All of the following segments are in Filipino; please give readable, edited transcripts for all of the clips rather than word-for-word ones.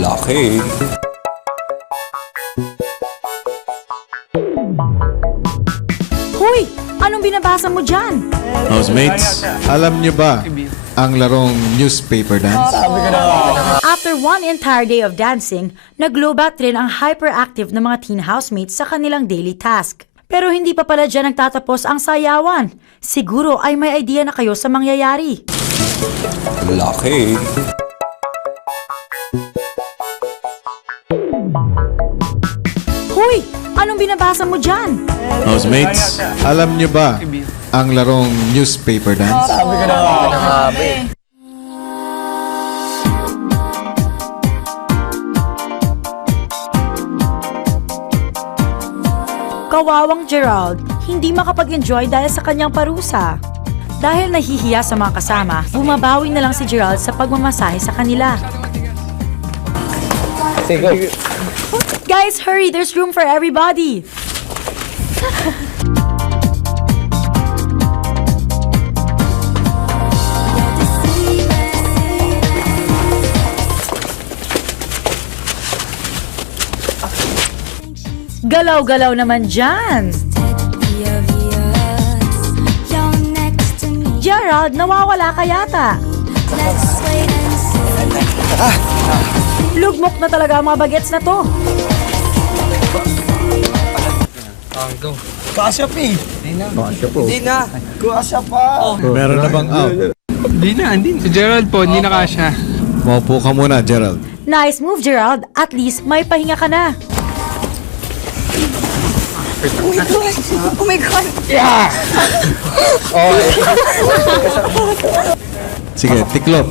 Laki. Hoy! Anong binabasa mo dyan? Housemates, alam niyo ba ang larong newspaper dance? After one entire day of dancing, nag-lowbat rin ang hyperactive na mga teen housemates sa kanilang daily task. Pero hindi pa pala dyan nagtatapos ang sayawan. Siguro ay may idea na kayo sa mangyayari. Laki. Hoy! Anong binabasa mo dyan? Housemates, alam niyo ba ang larong newspaper dance? Kawawang Gerald, hindi makapag-enjoy dahil sa kanyang parusa. Dahil nahihiya sa mga kasama, bumabawi na lang si Gerald sa pagmamasahe sa kanila. Guys, hurry! There's room for everybody! Galaw-galaw naman dyan! Gerald, nawawala ka yata! Lugmok na talaga ang mga bagets na to! Kasya pa eh. Hindi na. Kasya pa. Meron na bang out? Hindi na. Si Gerald po, hindi na kasya. Maupo ka muna, Gerald. Nice move, Gerald! At least may pahinga ka na! Oh my God! Sige, tiklop.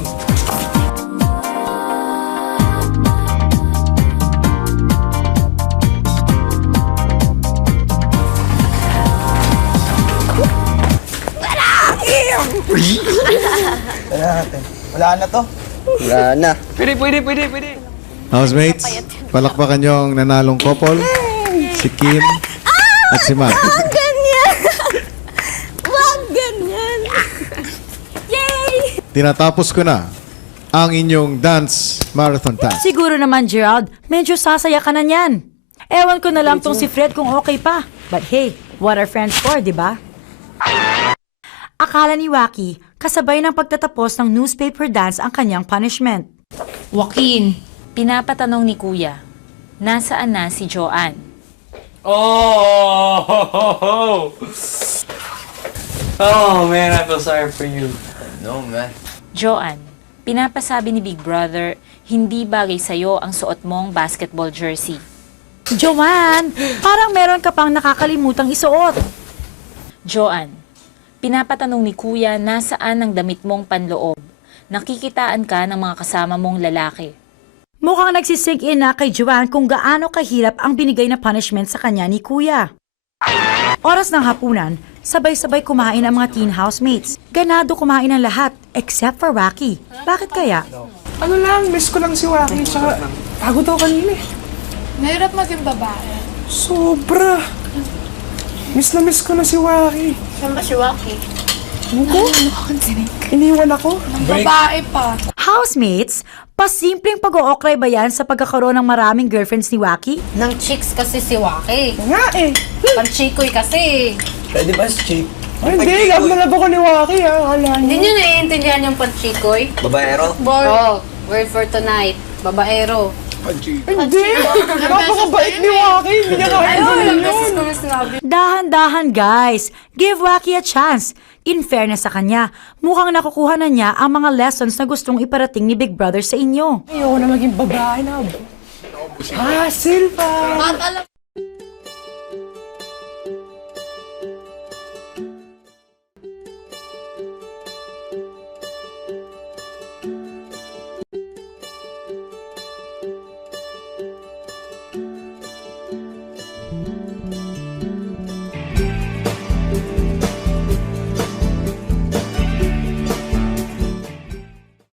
Wala na to. Wala na. Pwede. Housemates, palakpakan niyo ang nanalong couple, si Kim at si Matt. Wag ganyan! Wag ganyan! Yay! Tinatapos ko na ang inyong dance marathon task. Siguro naman, Gerald, medyo sasaya ka na niyan. Ewan ko na lang tong si Fred kung okay pa. But hey, what are friends for, di ba? Akala ni Waki, kasabay ng pagtatapos ng newspaper dance ang kanyang punishment. Joaquin, pinapatanong ni Kuya, nasaan na si Joanne? Oh man, I feel sorry for you. No, man. Joanne, pinapasabi ni Big Brother, hindi bagay sa'yo ang suot mong basketball jersey. Joanne, parang meron ka pang nakakalimutang isuot. Joanne, pinapatanong ni Kuya nasaan ang damit mong panloob. Nakikitaan ka ng mga kasama mong lalaki. Mukhang nagsisink in na kay Joanne kung gaano kahirap ang binigay na punishment sa kanya ni Kuya. Oras ng hapunan, sabay-sabay kumain ang mga teen housemates. Ganado kumain ang lahat, except for Waki. Bakit kaya? Ano lang, miss ko lang si Waki. Tsaka, pagod ako kanina eh. Mahirap maging babae. Sobra. Miss ko na si Waki. Saan ba si Waki? Iniwan ako. Babae pa. Housemates, pasimpleng pag-ookray ba yan sa pagkakaroon ng maraming girlfriends ni Waki? Nang chicks kasi si Waki. Nga eh. Panchikoy kasi. Pwede ba si Chick? Ay, hindi, gagmalab ako ni Waki ha. Wala Hindi niyo. nyo naiintindihan yung panchikoy? Babaero? Oh, word for tonight. Babaero. Hindi. Napakabait ni Waki. Hindi niya kaya Ayun, yun. beses ko na sinabi. Dahan-dahan guys, give Waki a chance. In fairness sa kanya, mukhang nakukuha na niya ang mga lessons na gustong iparating ni Big Brother sa inyo. Ayoko na maging babae na. Hassle pa. At alam